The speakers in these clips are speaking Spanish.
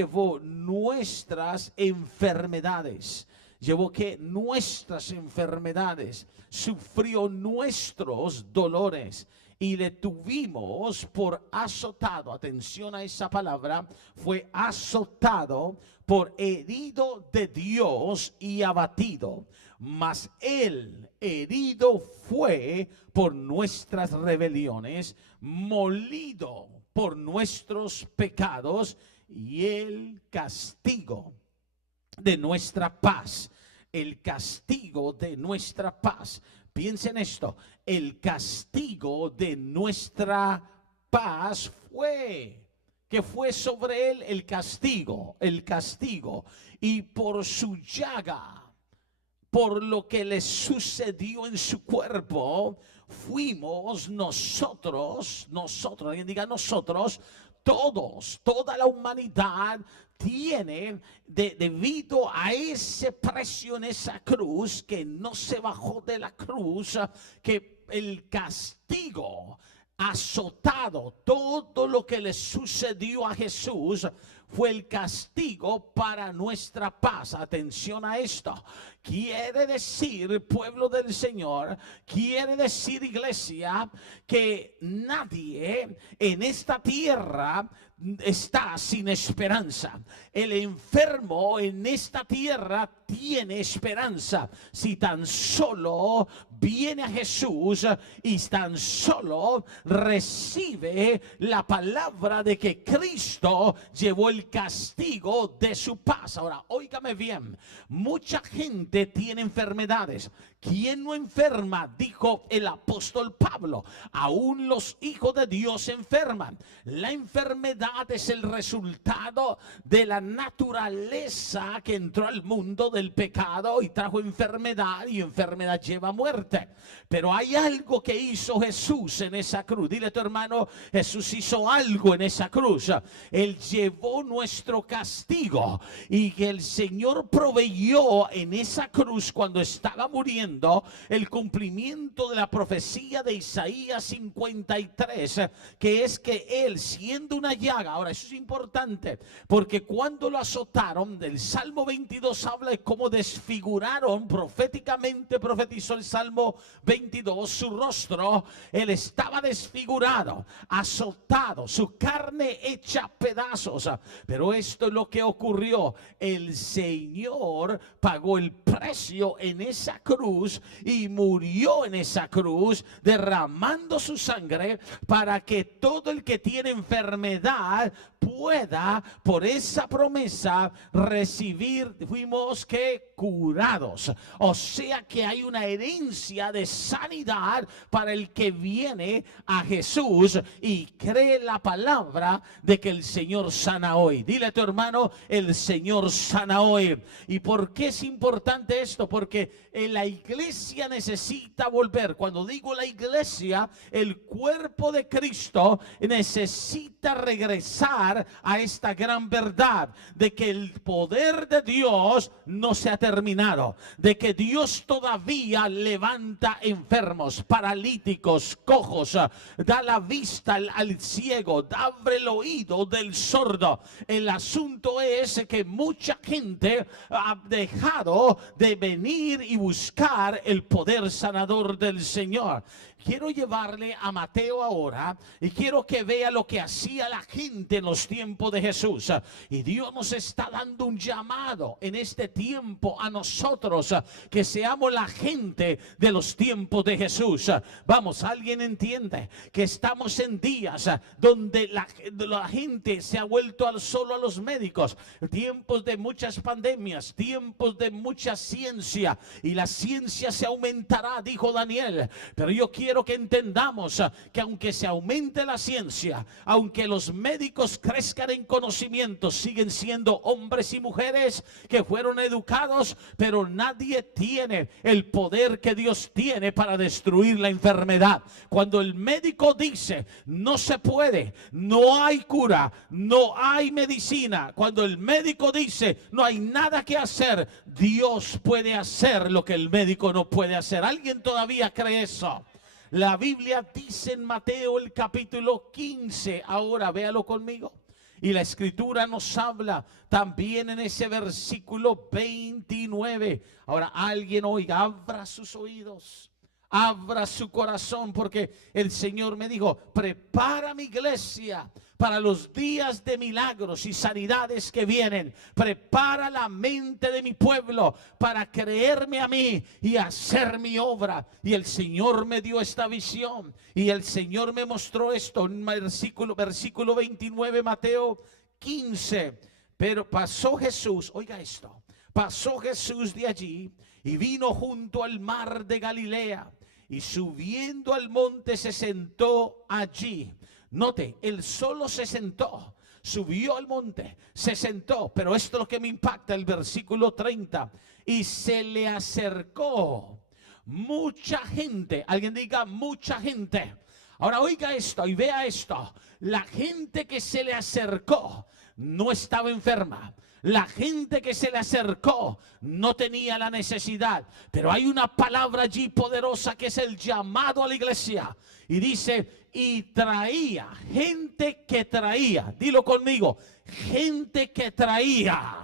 llevó nuestras enfermedades. Llevó que nuestras enfermedades, sufrió nuestros dolores y le tuvimos por azotado. Atención a esa palabra, fue azotado, por herido de Dios y abatido. Mas él herido fue por nuestras rebeliones, molido por nuestros pecados, y el castigo de nuestra paz, el castigo de nuestra paz. Piensen esto, el castigo de nuestra paz fue, que fue sobre él el castigo, y por su llaga, por lo que le sucedió en su cuerpo, fuimos nosotros, alguien diga nosotros, todos, toda la humanidad tiene, debido a ese precio en esa cruz, que no se bajó de la cruz, que el castigo azotado, todo lo que le sucedió a Jesús fue el castigo para nuestra paz. Atención a esto. Quiere decir, pueblo del Señor, quiere decir, iglesia, que nadie en esta tierra está sin esperanza. El enfermo en esta tierra tiene esperanza si tan solo viene a Jesús y tan solo recibe la palabra de que Cristo llevó el castigo de su paz. Ahora, óigame bien, mucha gente tiene enfermedades. ¿Quién no enferma? Dijo el apóstol Pablo. Aún los hijos de Dios enferman. La enfermedad es el resultado de la naturaleza que entró al mundo del pecado y trajo enfermedad, y enfermedad lleva muerte. Pero hay algo que hizo Jesús en esa cruz. Dile a tu hermano, Jesús hizo algo en esa cruz. Él llevó nuestro castigo, y que el Señor proveyó en esa cruz, cuando estaba muriendo, el cumplimiento de la profecía de Isaías 53, que es que él, siendo una llaga. Ahora, eso es importante, porque cuando lo azotaron, del Salmo 22 habla de cómo desfiguraron, proféticamente profetizó el Salmo 22, su rostro. Él estaba desfigurado, azotado, su carne hecha pedazos. Pero esto es lo que ocurrió: el Señor pagó el precio en esa cruz y murió en esa cruz, derramando su sangre para que todo el que tiene enfermedad pueda, por esa promesa, recibir. Fuimos que curados. O sea que hay una herencia de sanidad para el que viene a Jesús y cree la palabra de que el Señor sana hoy. Dile a tu hermano, el Señor sana hoy. ¿Y por qué es importante esto? Porque en la iglesia necesita volver. Cuando digo la iglesia, el cuerpo de Cristo necesita regresar a esta gran verdad de que el poder de Dios no se ha terminado, de que Dios todavía levanta enfermos, paralíticos, cojos, da la vista al ciego, abre el oído del sordo. El asunto es que mucha gente ha dejado de venir y buscar el poder sanador del Señor. Quiero llevarle a Mateo ahora, y quiero que vea lo que hacía la gente en los tiempos de Jesús. Y Dios nos está dando un llamado en este tiempo a nosotros, que seamos la gente de los tiempos de Jesús. Vamos, ¿alguien entiende que estamos en días donde la gente se ha vuelto solo a los médicos? Tiempos de muchas pandemias, tiempos de mucha ciencia, y la ciencia se aumentará, dijo Daniel. Pero yo quiero que entendamos que aunque se aumente la ciencia, aunque los médicos crezcan en conocimiento, siguen siendo hombres y mujeres que fueron educados, pero nadie tiene el poder que Dios tiene para destruir la enfermedad. Cuando el médico dice no se puede, no hay cura, no hay medicina, cuando el médico dice no hay nada que hacer, Dios puede hacer lo que el médico no puede hacer. ¿Alguien todavía cree eso? La Biblia dice en Mateo el capítulo 15, ahora véalo conmigo, Y la escritura nos habla también en ese versículo 29. Ahora alguien oiga, abra sus oídos, abra su corazón, porque el Señor me dijo, prepara mi iglesia para los días de milagros y sanidades que vienen. Prepara la mente de mi pueblo para creerme a mí y hacer mi obra. Y el Señor me dio esta visión y el Señor me mostró esto en versículo 29, Mateo 15. Pero pasó Jesús, oiga esto, pasó Jesús de allí y vino junto al mar de Galilea, y subiendo al monte se sentó allí. Note, él solo se sentó, subió al monte, se sentó, pero esto es lo que me impacta, el versículo 30. Y se le acercó mucha gente. Alguien diga mucha gente. Ahora oiga esto y vea esto. La gente que se le acercó no estaba enferma. La gente que se le acercó no tenía la necesidad. Pero hay una palabra allí poderosa que es el llamado a la iglesia. Y dice, y traía, gente que traía. Dilo conmigo, gente que traía.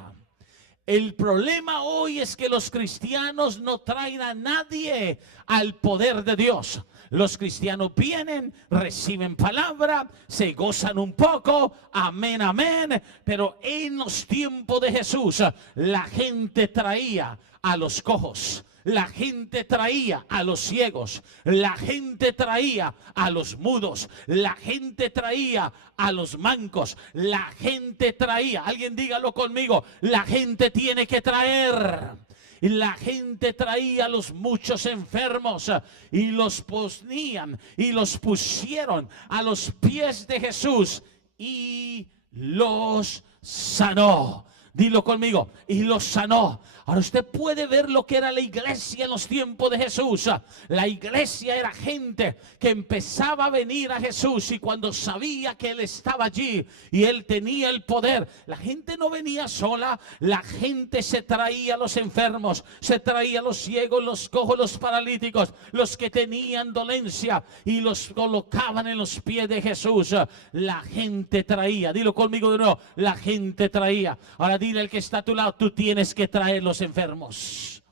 El problema hoy es que los cristianos no traen a nadie al poder de Dios. Los cristianos vienen, reciben palabra, se gozan un poco, amén, amén. Pero en los tiempos de Jesús, la gente traía a los cojos. La gente traía a los ciegos, la gente traía a los mudos, la gente traía a los mancos, la gente traía, alguien dígalo conmigo, la gente tiene que traer. Y la gente traía a los muchos enfermos y los ponían y los pusieron a los pies de Jesús y los sanó. Dilo conmigo, y los sanó. Ahora usted puede ver lo que era la iglesia en los tiempos de Jesús. La iglesia era gente que empezaba a venir a Jesús, y cuando sabía que Él estaba allí y Él tenía el poder, la gente no venía sola. La gente se traía a los enfermos, se traía a los ciegos, los cojos, los paralíticos, los que tenían dolencia, y los colocaban en los pies de Jesús. La gente traía, dilo conmigo de nuevo, la gente traía. Ahora dile al que está a tu lado, tú tienes que traer los enfermos.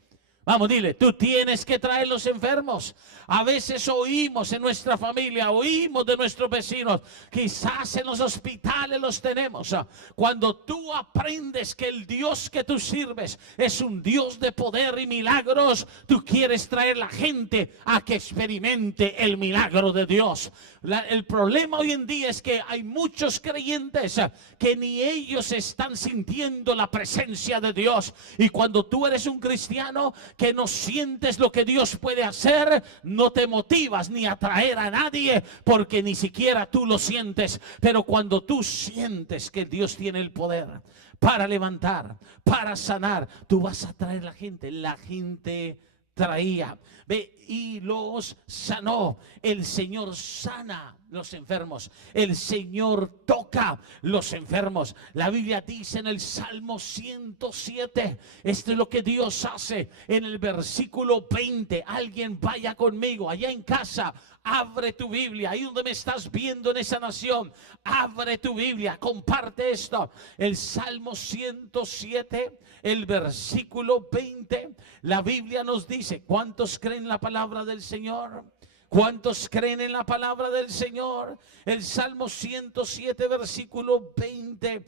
Vamos, dile, tú tienes que traer los enfermos. A veces oímos en nuestra familia, oímos de nuestros vecinos, quizás en los hospitales los tenemos. Cuando tú aprendes que el Dios que tú sirves es un Dios de poder y milagros, tú quieres traer la gente a que experimente el milagro de Dios. El problema hoy en día es que hay muchos creyentes que ni ellos están sintiendo la presencia de Dios. Y cuando tú eres un cristiano que no sientes lo que Dios puede hacer, no te motivas ni a traer a nadie, porque ni siquiera tú lo sientes. Pero cuando tú sientes que Dios tiene el poder para levantar, para sanar, tú vas a traer la gente. La gente traía, ve, y los sanó. El Señor sana los enfermos, el Señor toca los enfermos. La Biblia dice en el Salmo 107, esto es lo que Dios hace en el versículo 20. Alguien vaya conmigo allá en casa, abre tu Biblia, ahí donde me estás viendo en esa nación, abre tu Biblia, comparte esto. El Salmo 107, el versículo 20, la Biblia nos dice, ¿cuántos creen la palabra del Señor? ¿Cuántos creen en la palabra del Señor? El Salmo 107, versículo 20,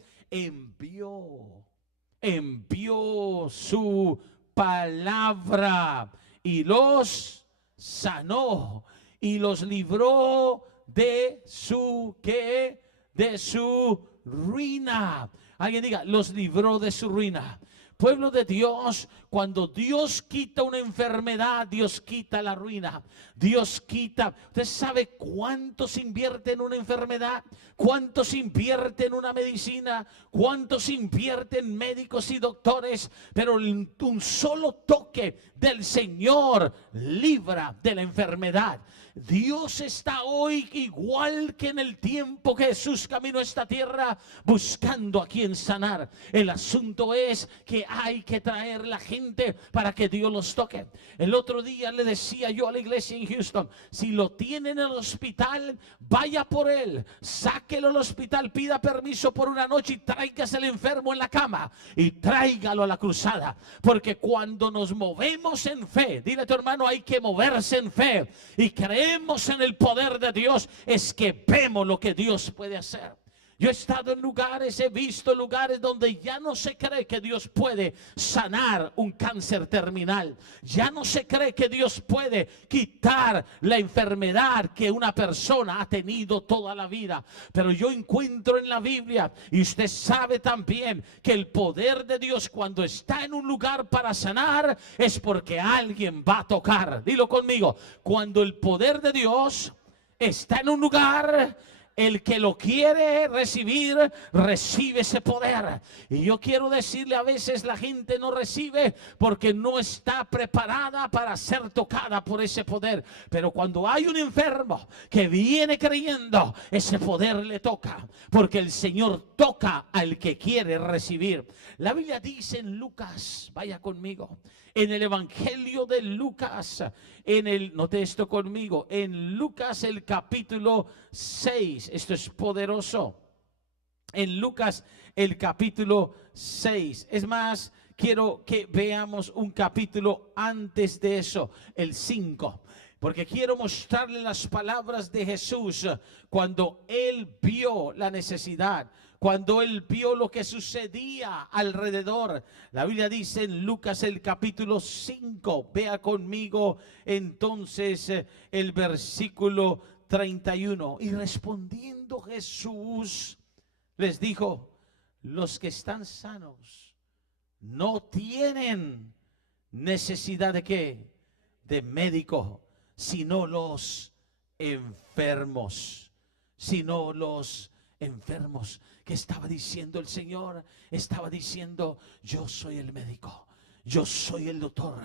envió su palabra y los sanó y los libró de su, ¿qué? De su ruina. Alguien diga, los libró de su ruina. Pueblo de Dios, cuando Dios quita una enfermedad, Dios quita la ruina. Dios quita. ¿Usted sabe cuánto se invierte en una enfermedad? ¿Cuánto se invierte en una medicina? ¿Cuánto se invierte en médicos y doctores? Pero un solo toque del Señor libra de la enfermedad. Dios está hoy igual que en el tiempo que Jesús caminó esta tierra buscando a quien sanar. El asunto es que hay que traer la gente para que Dios los toque. El otro día le decía yo a la iglesia en Houston, si lo tienen en el hospital, vaya por él, sáquelo al hospital, pida permiso por una noche y tráigase al enfermo en la cama y tráigalo a la cruzada. Porque cuando nos movemos en fe, dile a tu hermano, hay que moverse en fe y creemos en el poder de Dios, es que vemos lo que Dios puede hacer. Yo he estado en lugares, he visto lugares donde ya no se cree que Dios puede sanar un cáncer terminal. Ya no se cree que Dios puede quitar la enfermedad que una persona ha tenido toda la vida. Pero yo encuentro en la Biblia, y usted sabe también, que el poder de Dios cuando está en un lugar para sanar es porque alguien va a tocar. Dilo conmigo, cuando el poder de Dios está en un lugar, el que lo quiere recibir, recibe ese poder. Y yo quiero decirle, a veces la gente no recibe porque no está preparada para ser tocada por ese poder. Pero cuando hay un enfermo que viene creyendo, ese poder le toca, porque el Señor toca al que quiere recibir. La Biblia dice en Lucas, vaya conmigo, en el Evangelio de Lucas, note esto conmigo, en Lucas el capítulo 6, esto es poderoso, en Lucas el capítulo 6, es más, quiero que veamos un capítulo antes de eso, el 5, porque quiero mostrarle las palabras de Jesús cuando Él vio la necesidad, cuando Él vio lo que sucedía alrededor. La Biblia dice en Lucas el capítulo 5, vea conmigo entonces el versículo 31. Y respondiendo Jesús les dijo, los que están sanos no tienen necesidad de ¿qué? De médico, sino los enfermos, sino los enfermos. ¿Qué estaba diciendo el Señor? Estaba diciendo, yo soy el médico, yo soy el doctor,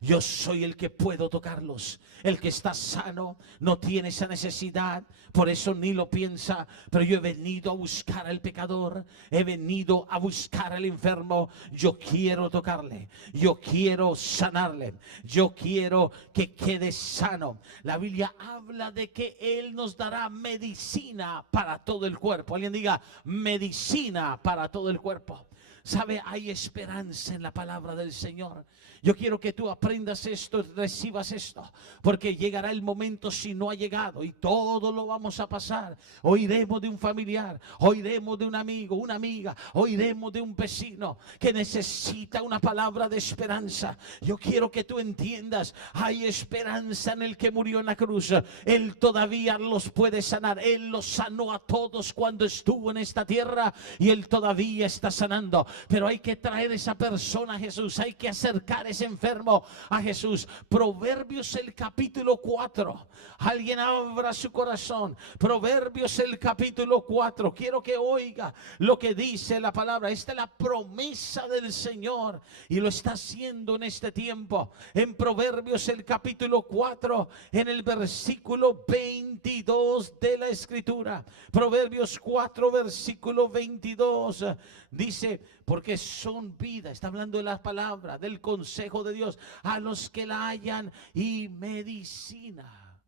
yo soy el que puedo tocarlos. El que está sano no tiene esa necesidad, por eso ni lo piensa. Pero yo he venido a buscar al pecador, he venido a buscar al enfermo. Yo quiero tocarle, yo quiero sanarle, yo quiero que quede sano. La Biblia habla de que Él nos dará medicina para todo el cuerpo. Alguien diga, medicina para todo el cuerpo. ¿Sabe? Hay esperanza en la palabra del Señor. Yo quiero que tú aprendas esto, recibas esto, porque llegará el momento, si no ha llegado, y todo lo vamos a pasar. Oiremos de un familiar, oiremos de un amigo, una amiga, oiremos de un vecino que necesita una palabra de esperanza. Yo quiero que tú entiendas, hay esperanza en el que murió en la cruz. Él todavía los puede sanar. Él los sanó a todos cuando estuvo en esta tierra y Él todavía está sanando. Pero hay que traer esa persona a Jesús, hay que acercar ese enfermo a Jesús. Proverbios el capítulo 4, alguien abra su corazón. Proverbios el capítulo 4, quiero que oiga lo que dice la palabra. Esta es la promesa del Señor y lo está haciendo en este tiempo. En Proverbios el capítulo 4, en el versículo 22 de la escritura, Proverbios 4 versículo 22 dice, porque son vida, está hablando de la palabra, del consejo de Dios, a los que la hallan, y medicina,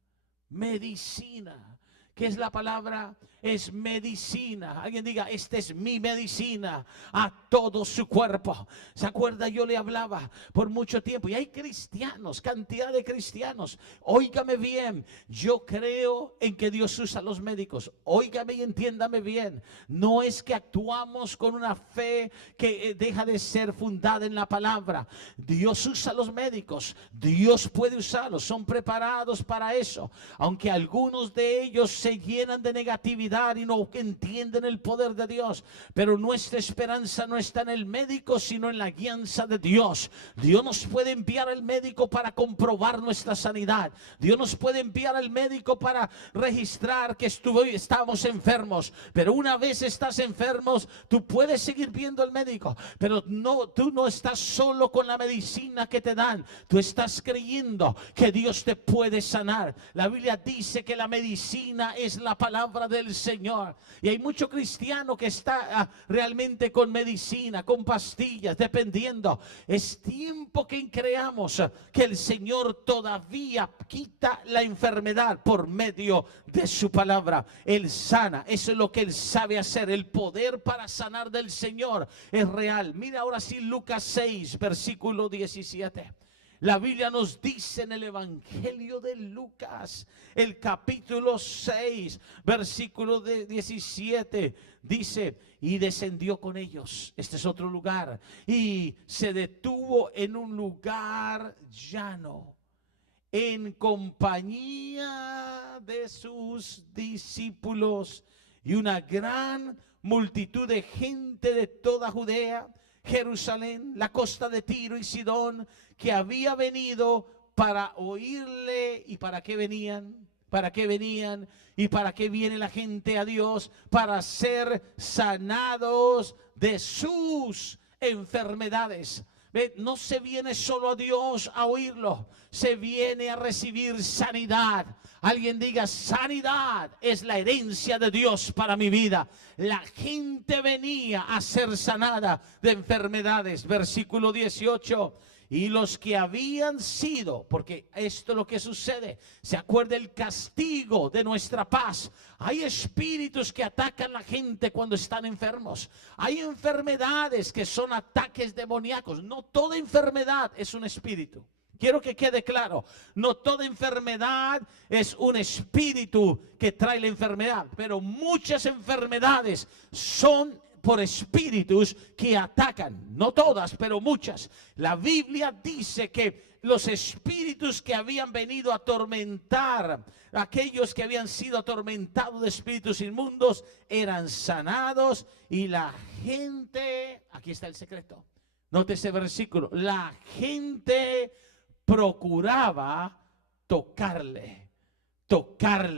medicina. ¿Qué es la palabra? Es medicina. Alguien diga, esta es mi medicina a todo su cuerpo. ¿Se acuerda? Yo le hablaba por mucho tiempo. Y hay cristianos, cantidad de cristianos. Óigame bien, yo creo en que Dios usa a los médicos. Óigame y entiéndame bien. No es que actuamos con una fe que deja de ser fundada en la palabra. Dios usa a los médicos. Dios puede usarlos. Son preparados para eso. Aunque algunos de ellos se llenan de negatividad y no entienden el poder de Dios, pero nuestra esperanza no está en el médico, sino en la guianza de Dios. Dios nos puede enviar al médico para comprobar nuestra sanidad. Dios nos puede enviar al médico para registrar que estamos enfermos, pero una vez estás enfermos, tú puedes seguir viendo al médico, pero no, tú no estás solo con la medicina que te dan. Tú estás creyendo que Dios te puede sanar. La Biblia dice que la medicina es la palabra del Señor. Y hay mucho cristiano que está realmente con medicina, con pastillas, dependiendo. Es tiempo que creamos que el Señor todavía quita la enfermedad por medio de su palabra. Él sana, eso es lo que Él sabe hacer. El poder para sanar del Señor es real. Mira ahora sí Lucas 6, versículo 17. La Biblia nos dice en el Evangelio de Lucas, el capítulo 6, versículo 17, dice, y descendió con ellos, este es otro lugar, y se detuvo en un lugar llano, en compañía de sus discípulos, y una gran multitud de gente de toda Judea, Jerusalén, la costa de Tiro y Sidón, que había venido para oírle. ¿Y para qué venían? ¿Para qué venían? ¿Y para qué viene la gente a Dios? Para ser sanados de sus enfermedades. No se viene solo a Dios a oírlo, se viene a recibir sanidad. Alguien diga: sanidad es la herencia de Dios para mi vida. La gente venía a ser sanada de enfermedades. Versículo 18. Y los que habían sido, porque esto es lo que sucede, se acuerda el castigo de nuestra paz. Hay espíritus que atacan a la gente cuando están enfermos. Hay enfermedades que son ataques demoníacos. No toda enfermedad es un espíritu. Quiero que quede claro, no toda enfermedad es un espíritu que trae la enfermedad, pero muchas enfermedades son por espíritus que atacan, no todas, pero muchas. La Biblia dice que los espíritus que habían venido a atormentar, aquellos que habían sido atormentados de espíritus inmundos, eran sanados, y la gente, aquí está el secreto, note ese versículo, la gente procuraba tocarle, tocar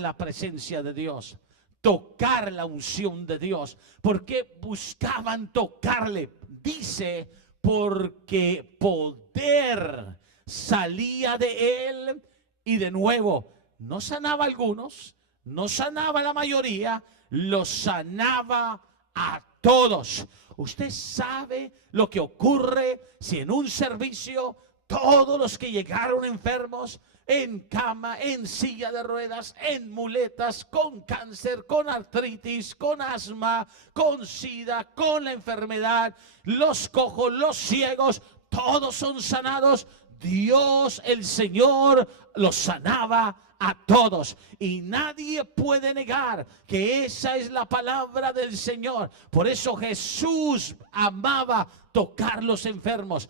la presencia de Dios, tocar la unción de Dios. ¿Por qué buscaban tocarle? Dice, porque poder salía de él. Y de nuevo, no sanaba a algunos, no sanaba a la mayoría, los sanaba a todos. Usted sabe lo que ocurre si en un servicio todos los que llegaron enfermos, en cama, en silla de ruedas, en muletas, con cáncer, con artritis, con asma, con sida, con la enfermedad, los cojos, los ciegos, todos son sanados. Dios, el Señor, los sanaba a todos, y nadie puede negar que esa es la palabra del Señor. Por eso Jesús amaba tocar los enfermos.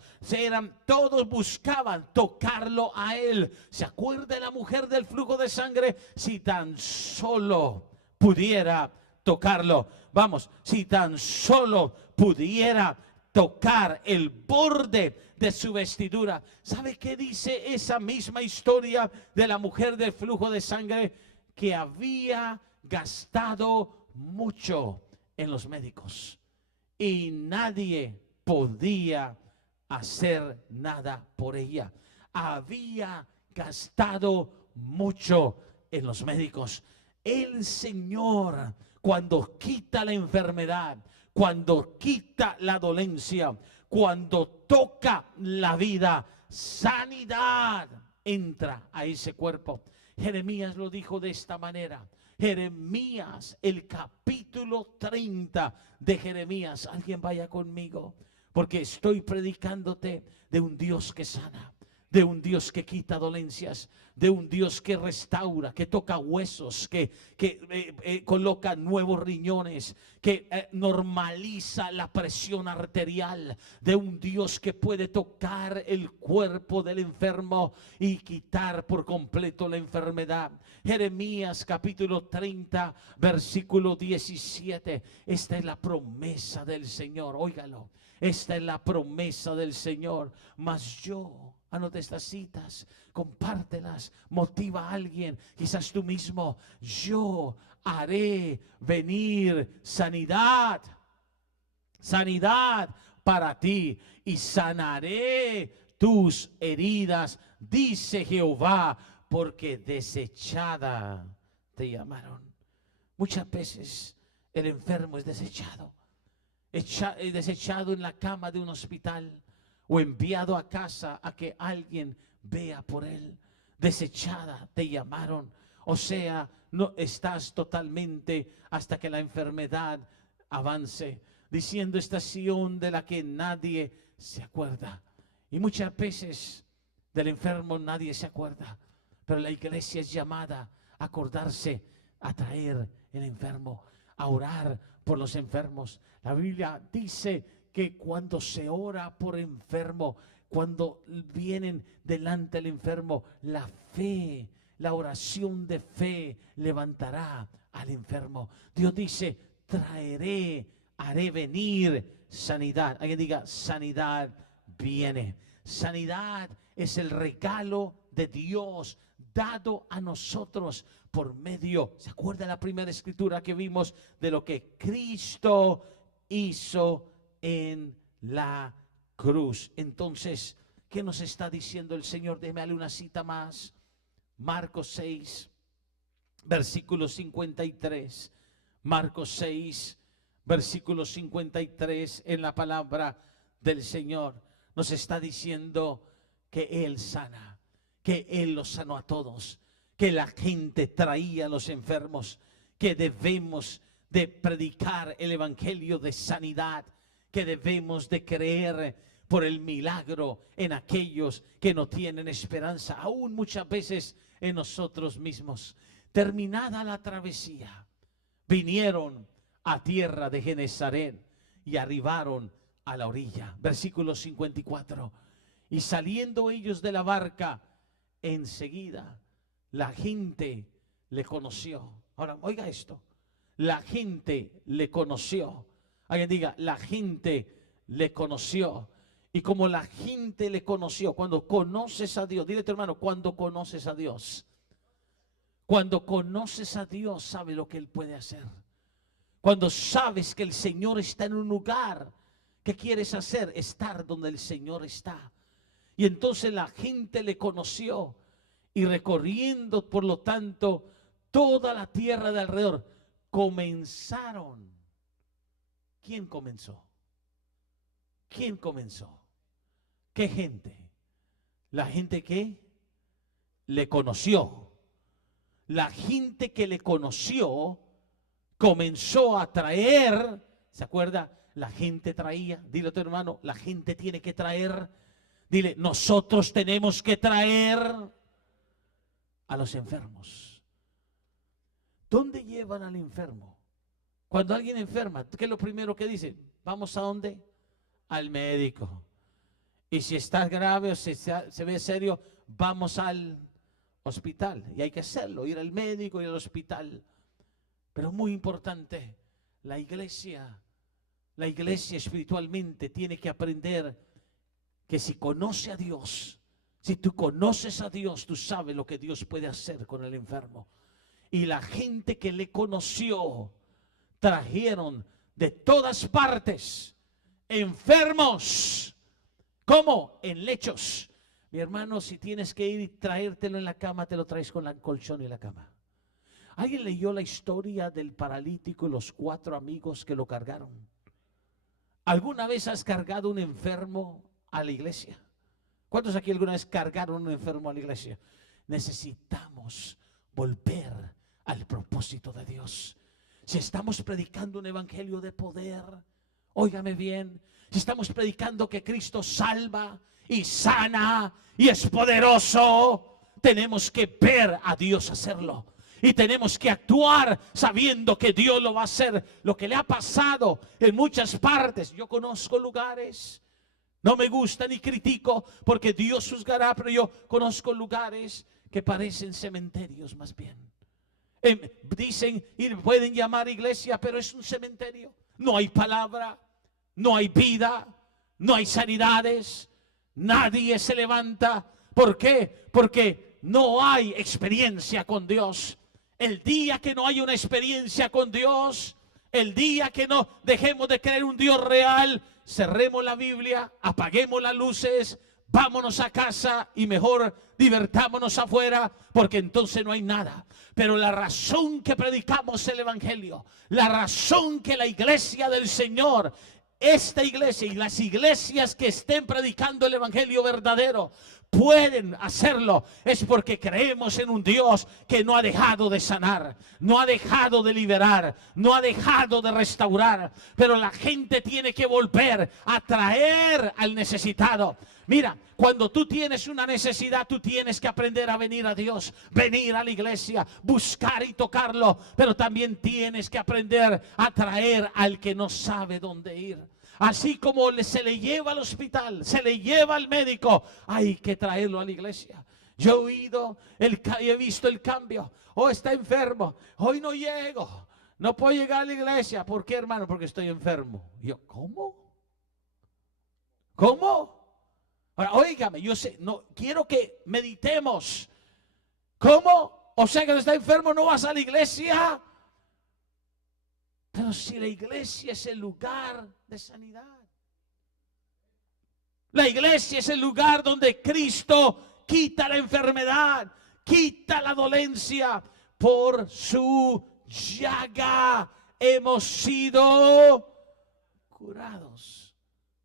Todos buscaban tocarlo a él. ¿Se acuerda la mujer del flujo de sangre? Si tan solo pudiera tocarlo. Vamos, si tan solo pudiera tocar el borde de su vestidura. ¿Sabe qué dice esa misma historia de la mujer del flujo de sangre? Que había gastado mucho en los médicos y nadie podía hacer nada por ella. Había gastado mucho en los médicos. El Señor, cuando quita la enfermedad, cuando quita la dolencia, cuando toca la vida, sanidad entra a ese cuerpo. Jeremías lo dijo de esta manera. Jeremías, el capítulo 30 de Jeremías. Alguien vaya conmigo, porque estoy predicándote de un Dios que sana, de un Dios que quita dolencias, de un Dios que restaura, que toca huesos, que coloca nuevos riñones, que normaliza la presión arterial, de un Dios que puede tocar el cuerpo del enfermo y quitar por completo la enfermedad. Jeremías capítulo 30, versículo 17. Esta es la promesa del Señor, óigalo. Esta es la promesa del Señor. Mas yo, anote estas citas, compártelas, motiva a alguien, quizás tú mismo. Yo haré venir sanidad, sanidad para ti, y sanaré tus heridas, dice Jehová, porque desechada te llamaron. Muchas veces el enfermo es desechado, desechado en la cama de un hospital o enviado a casa a que alguien vea por él. Desechada te llamaron. O sea, no estás totalmente hasta que la enfermedad avance, diciendo estación de la que nadie se acuerda. Y muchas veces del enfermo nadie se acuerda, pero la iglesia es llamada a acordarse, a traer el enfermo, a orar por los enfermos. La Biblia dice que cuando se ora por enfermo, cuando vienen delante del enfermo, la fe, la oración de fe levantará al enfermo. Dios dice, haré venir sanidad. Alguien diga, sanidad viene. Sanidad es el regalo de Dios dado a nosotros por medio, ¿se acuerda la primera escritura que vimos de lo que Cristo hizo en la cruz? Entonces, ¿qué nos está diciendo el Señor? Déjame darle una cita más. Marcos 6, versículo 53. Marcos 6, versículo 53, en la palabra del Señor nos está diciendo que Él sana, que Él los sanó a todos, que la gente traía a los enfermos, que debemos de predicar el evangelio de sanidad, que debemos de creer por el milagro en aquellos que no tienen esperanza, aún muchas veces en nosotros mismos. Terminada la travesía, vinieron a tierra de Genezaret y arribaron a la orilla. Versículo 54. Y saliendo ellos de la barca, enseguida la gente le conoció. Ahora, oiga esto. La gente le conoció. Alguien diga, la gente le conoció. Y como la gente le conoció, cuando conoces a Dios, dile a tu hermano, cuando conoces a Dios. Cuando conoces a Dios, sabe lo que Él puede hacer. Cuando sabes que el Señor está en un lugar, ¿qué quieres hacer? Estar donde el Señor está. Y entonces la gente le conoció y recorriendo, por lo tanto, toda la tierra de alrededor, comenzaron. ¿Quién comenzó? ¿Quién comenzó? ¿Qué gente? La gente que le conoció. La gente que le conoció comenzó a traer. ¿Se acuerda? La gente traía. Dile a tu hermano, la gente tiene que traer. Dile, nosotros tenemos que traer a los enfermos. ¿Dónde llevan al enfermo? Cuando alguien enferma, ¿qué es lo primero que dicen? ¿Vamos a dónde? Al médico. Y si está grave o si se ve serio, vamos al hospital. Y hay que hacerlo, ir al médico, ir al hospital. Pero muy importante, la iglesia espiritualmente tiene que aprender que si conoce a Dios, si tú conoces a Dios, tú sabes lo que Dios puede hacer con el enfermo. Y la gente que le conoció trajeron de todas partes enfermos. ¿Cómo? En lechos. Mi hermano, si tienes que ir y traértelo en la cama, te lo traes con el colchón y la cama. ¿Alguien leyó la historia del paralítico y los 4 amigos que lo cargaron? ¿Alguna vez has cargado un enfermo a la iglesia? ¿Cuántos aquí alguna vez cargaron un enfermo a la iglesia? Necesitamos volver al propósito de Dios. Si estamos predicando un evangelio de poder, óigame bien, si estamos predicando que Cristo salva y sana y es poderoso, tenemos que ver a Dios hacerlo. Y tenemos que actuar sabiendo que Dios lo va a hacer. Lo que le ha pasado en muchas partes. Yo conozco lugares, no me gusta ni critico porque Dios juzgará, pero yo conozco lugares que parecen cementerios más bien. Dicen y pueden llamar iglesia, pero es un cementerio. No hay palabra, no hay vida, no hay sanidades, nadie se levanta. ¿Por qué? Porque no hay experiencia con Dios. El día que no hay una experiencia con Dios, el día que no dejemos de creer un Dios real, cerremos la Biblia, apaguemos las luces, vámonos a casa y mejor divertámonos afuera, porque entonces no hay nada. Pero la razón que predicamos el evangelio, la razón que la iglesia del Señor, esta iglesia y las iglesias que estén predicando el evangelio verdadero pueden hacerlo, es porque creemos en un Dios que no ha dejado de sanar, no ha dejado de liberar, no ha dejado de restaurar. Pero la gente tiene que volver a traer al necesitado. Mira, cuando tú tienes una necesidad, tú tienes que aprender a venir a Dios, venir a la iglesia, buscar y tocarlo. Pero también tienes que aprender a traer al que no sabe dónde ir. Así como se le lleva al hospital, se le lleva al médico, hay que traerlo a la iglesia. Yo he visto el cambio. Oh, está enfermo, hoy no llego, no puedo llegar a la iglesia. ¿Por qué, hermano? Porque estoy enfermo. Y yo, ¿cómo? ¿Cómo? Ahora, óigame, yo sé, no quiero que meditemos. ¿Cómo? O sea que no está enfermo, no vas a la iglesia. Pero si la iglesia es el lugar de sanidad, la iglesia es el lugar donde Cristo quita la enfermedad, quita la dolencia. Por su llaga hemos sido curados,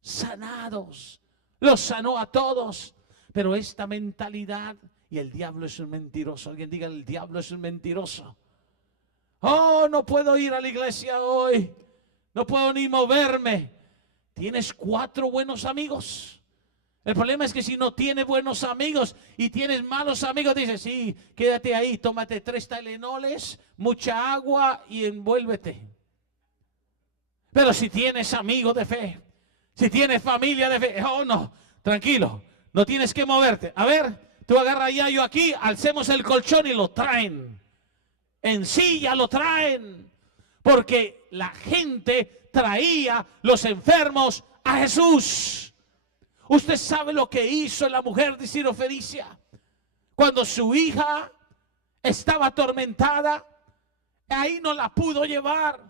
sanados. Los sanó a todos. Pero esta mentalidad, y el diablo es un mentiroso. Alguien diga, el diablo es un mentiroso. Oh, no puedo ir a la iglesia hoy, no puedo ni moverme. ¿Tienes 4 buenos amigos? El problema es que si no tienes buenos amigos y tienes malos amigos, dices, sí, quédate ahí, tómate 3 Tylenols, mucha agua y envuélvete. Pero si tienes amigos de fe, si tienes familia de fe, oh no, tranquilo, no tienes que moverte. A ver, tú agarra ya yo aquí, alcemos el colchón y lo traen. En silla lo traen, porque la gente traía los enfermos a Jesús. Usted sabe lo que hizo la mujer de Sirofenicia cuando su hija estaba atormentada. Ahí no la pudo llevar,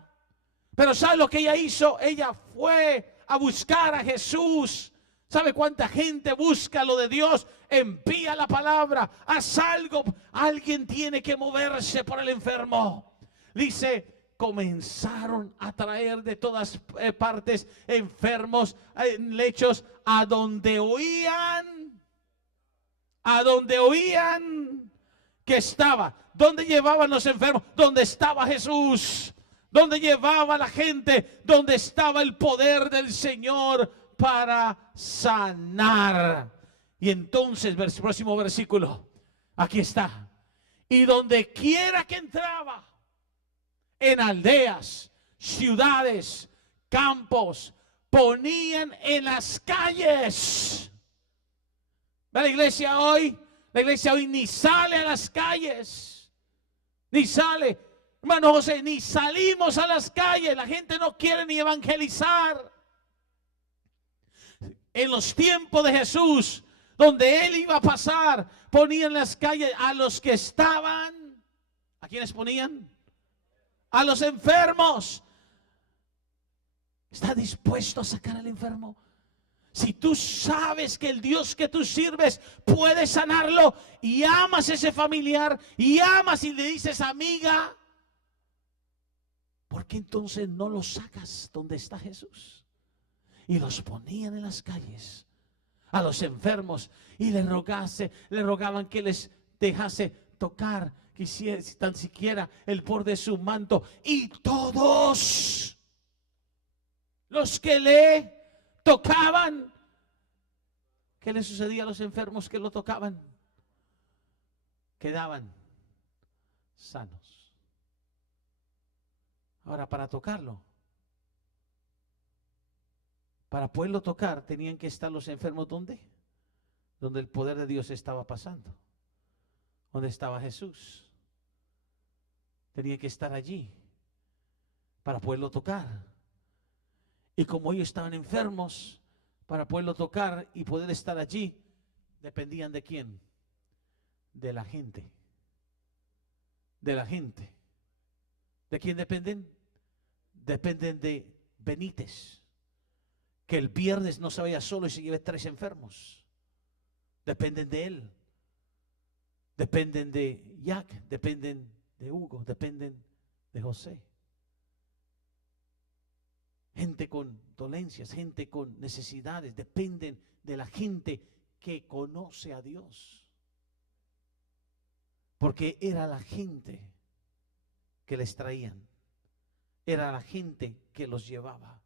pero ¿sabe lo que ella hizo? Ella fue a buscar a Jesús. ¿Sabe cuánta gente busca lo de Dios? Envía la palabra, haz algo. Alguien tiene que moverse por el enfermo. Dice, comenzaron a traer de todas partes enfermos en lechos a donde oían que estaba. ¿Dónde llevaban los enfermos? Donde estaba Jesús. ¿Dónde llevaba la gente? Donde estaba el poder del Señor para sanar. Y entonces, próximo versículo, aquí está. Y donde quiera que entraba, en aldeas, ciudades, campos, ponían en las calles. La iglesia hoy ni sale a las calles, ni sale. Hermano José, ni salimos a las calles. La gente no quiere ni evangelizar. En los tiempos de Jesús, donde Él iba a pasar, ponían en las calles a los que estaban. ¿A quiénes ponían? A los enfermos. ¿Está dispuesto a sacar al enfermo? Si tú sabes que el Dios que tú sirves puede sanarlo y amas a ese familiar y amas y le dices, amiga, ¿por qué entonces no lo sacas donde está Jesús? Y los ponían en las calles a los enfermos y le rogaban que les dejase tocar, quisiera tan siquiera el borde de su manto. Y todos los que le tocaban, ¿qué le sucedía a los enfermos que lo tocaban? Quedaban sanos. Ahora, para tocarlo, para poderlo tocar, tenían que estar los enfermos ¿dónde? Donde el poder de Dios estaba pasando, donde estaba Jesús. Tenían que estar allí para poderlo tocar. Y como ellos estaban enfermos, para poderlo tocar y poder estar allí, dependían ¿de quién? De la gente. De la gente. ¿De quién dependen? Dependen de Benítez, que el viernes no se vaya solo y se lleve 3 enfermos. dependen de Él, dependen de Jack, dependen de Hugo, dependen de José. Gente con dolencias, gente con necesidades, dependen de la gente que conoce a Dios. Porque era la gente que les traían, era la gente que los llevaba,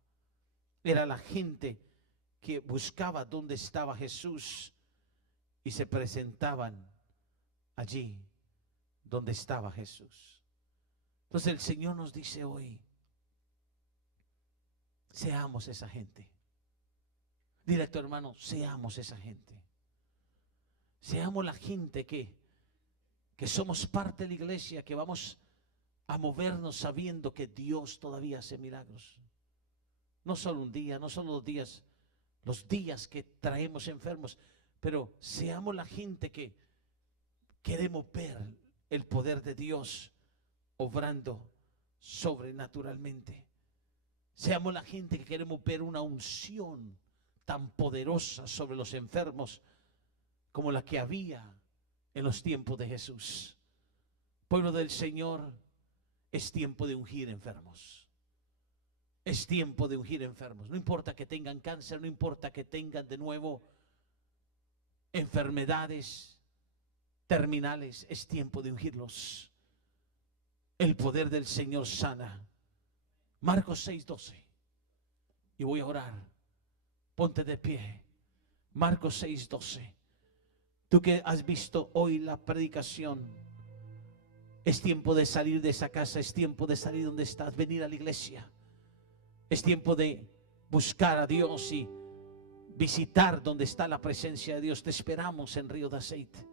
era la gente que buscaba dónde estaba Jesús y se presentaban allí donde estaba Jesús. Entonces el Señor nos dice hoy, seamos esa gente. Dile a tu hermano, seamos esa gente. Seamos la gente que somos parte de la iglesia, que vamos a movernos sabiendo que Dios todavía hace milagros. No solo un día, no solo 2 días, los días que traemos enfermos, pero seamos la gente que queremos ver el poder de Dios obrando sobrenaturalmente. Seamos la gente que queremos ver una unción tan poderosa sobre los enfermos como la que había en los tiempos de Jesús. Pueblo del Señor, es tiempo de ungir enfermos. Es tiempo de ungir enfermos. No importa que tengan cáncer, no importa que tengan de nuevo enfermedades terminales, es tiempo de ungirlos. El poder del Señor sana. Marcos 6:12. Y voy a orar. Ponte de pie. Marcos 6:12. Tú que has visto hoy la predicación, es tiempo de salir de esa casa, es tiempo de salir donde estás, venir a la iglesia. Es tiempo de buscar a Dios y visitar donde está la presencia de Dios. Te esperamos en Río de Aceite.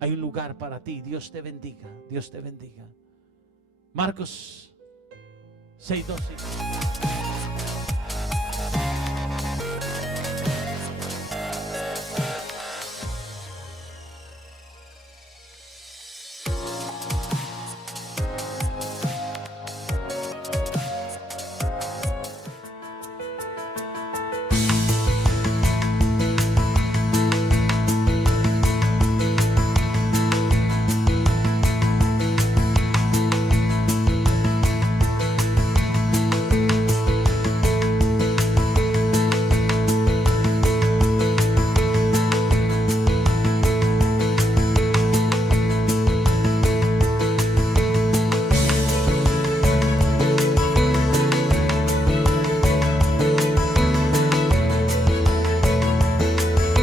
Hay un lugar para ti. Dios te bendiga. Dios te bendiga. Marcos 6:12.